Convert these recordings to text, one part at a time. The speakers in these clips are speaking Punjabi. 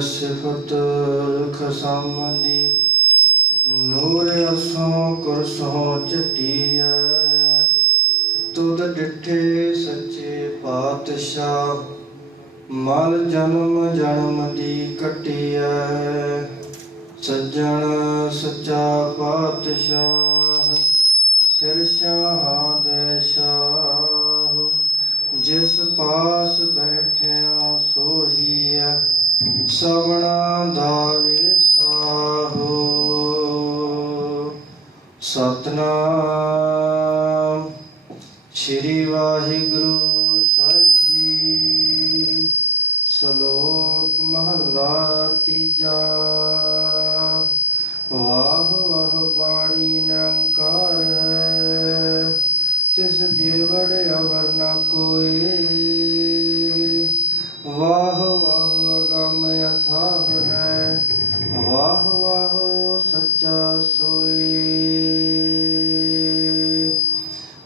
ਸਿਫਤ ਖਸਮਦੀ ਨੂਰ ਅਸੋਂ ਕੁਰਸੋਂ ਚਟੀਐ ਤੁਧ ਡਿਠੇ ਸੱਚੇ ਪਾਤਸ਼ਾਹ ਮਲ ਜਨਮ ਜਨਮ ਦੀ ਕਟਿਐ ਸੱਜਣ ਸੱਚਾ ਪਾਤਸ਼ਾਹ ਸਿਰ ਸ਼ਾਹਾਂ ਦੇ ਸ਼ਾਹ ਜਿਸ ਪਾਸ ਬੈਠਿਆ ਸਵਣਾ ਦਾਵੇ ਸਾਹੋ। ਸਤਨਾਮ ਸ਼੍ਰੀ ਵਾਹਿਗੁਰੂ ਸਾਹਿਬ ਜੀ। ਸ਼ਲੋਕ ਮਹਲਾ ਤੀਜਾ। ਵਾਹ ਵਾਹ ਬਾਣੀ ਨਿਰੰਕਾਰ ਹੈ, ਤਿਸ ਜੀਵੜ ਅਵਰ ਨ ਕੋਈ ਵਾਹ ਅਗਮ ਹੈ। ਵਾਹ ਵਾਹ, ਸੱਚਾ ਸੋਏ।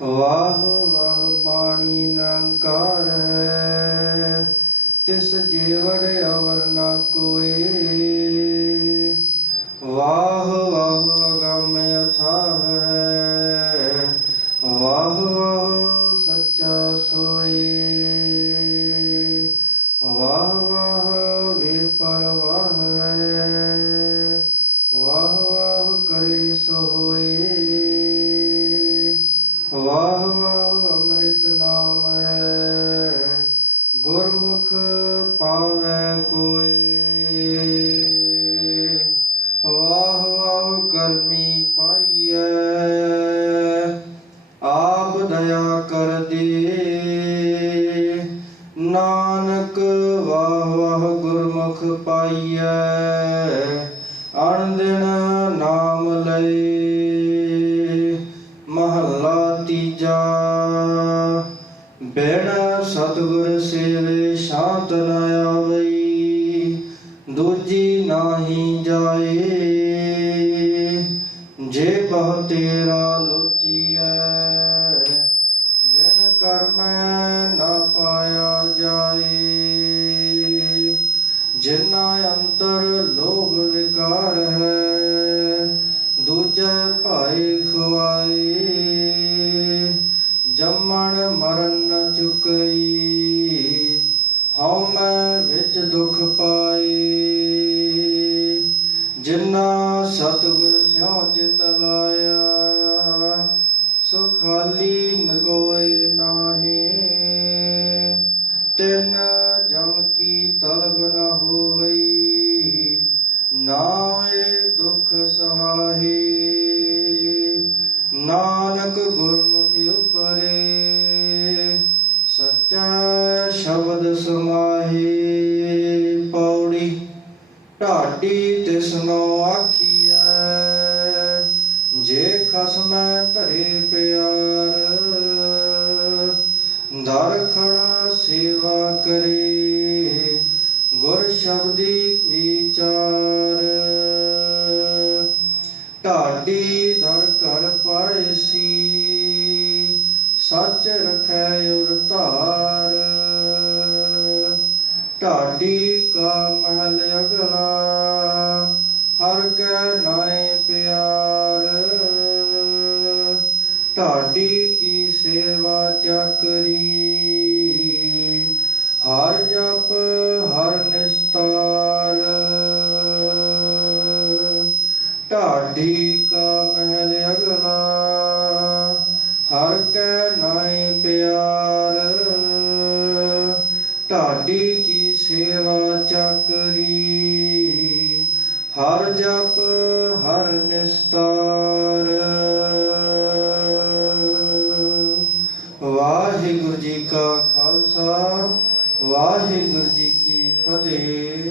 ਵਾਹ ਵਾਹ, ਬਾਣੀ ਨੰਕਾਰ ਹੈ। ਤਿਸ ਜੀਵੜ ਅਵਰ ਨਾ ਕੋਏ। ਵਾਹ ਵਾਹ, ਅਗਮ ਅਥਾਹ ਹੈ। ਵਾਹ ਵਾਹ, ਸੱਚਾ ਸੋਏ। ਹੋਏ ਵਾਹ ਵਾਹ, ਅੰਮ੍ਰਿਤ ਨਾਮ ਹੈ। ਗੁਰਮੁਖ ਪਾਵੈ ਕੋਈ ਵਾਹ ਵਾਹ ਕਰਮੀ ਪਾਈਐ। ਆਪ ਦਇਆ ਕਰ ਦੇ। ਨਾਨਕ, ਵਾਹ ਵਾਹ, ਗੁਰਮੁਖ ਪਾਈਐ। ਅਣਦਿਨ ਨਾਮ ਲਈ ਮਹੱਲਾ ਤੀਜਾ। ਬਿਨ ਸਤਿਗੁਰ ਸੇਵੇ ਸ਼ਾਂਤ ਨ ਆਵਈ, ਦੂਜੀ ਨਾਹੀ ਜਾਏ। ਜੇ ਬਹੁ ਤੇਰਾ ਲੋਚੀਐ ਵਿਣ ਕਰਮੈ ਨਾ ਜਿਨਾ ਅੰਤਰ ਲੋਭ ਵਿਕਾਰ ਹੈ, ਦੂਜੇ ਭਾਈ ਖਵਾਏ ਜੰਮਣ ਮਰਨ ਨ ਚੁਕਈ ਹਉ ਮੈਂ ਵਿੱਚ ਦੁਖ ਪਾਏ ਜਿਨਾ ਸਤਿਗੁਰ ਸਿਉ ਚਿਤ ਲਾਇਆ, ਸੁਖਾਲੀ ਖਾਲੀ ਨ ਕੋਇ ਨਾਹੀ। ਤਿਨ ਸਮਾਹੀ ਪੌੜੀ, ਢਾਡੀ ਤਿਸਨੋ ਆਖੀਐ। ਜੇ ਖਸਮੈ ਧਰੇ ਪਿਆਰ, ਦਰ ਖੜਾ ਸੇਵਾ ਕਰੇ। ਗੁਰ ਸ਼ਬਦੀ ਵਿਚਾਰ, ਢਾਡੀ ਦਰ ਘਰ ਪਾਇਸੀ ਸੱਚ ਰਖੈ ਉਰ ਧਾਰ। ਢਾਡੀ ਕਾ ਮਹਿਲ ਅਗਲਾ, ਹਰ ਕੈ ਨਾਏ ਪਿਆਰ। ਢਾਡੀ ਕੀ ਸੇਵਾ ਚੱਕਰੀ, ਹਰ ਜਪ ਹਰ ਨਿਸਤਾਰ। ਢਾਡੀ ਕਾ ਮਹਿਲ ਅਗਲਾ, ਹਰ ਕੈ ਹਰ ਜਪ ਹਰ ਨਿਸਤਾਰ। ਵਾਹਿਗੁਰੂ ਜੀ ਕਾ ਖਾਲਸਾ ਵਾਹਿਗੁਰੂ ਜੀ ਕੀ ਫਤਿਹ।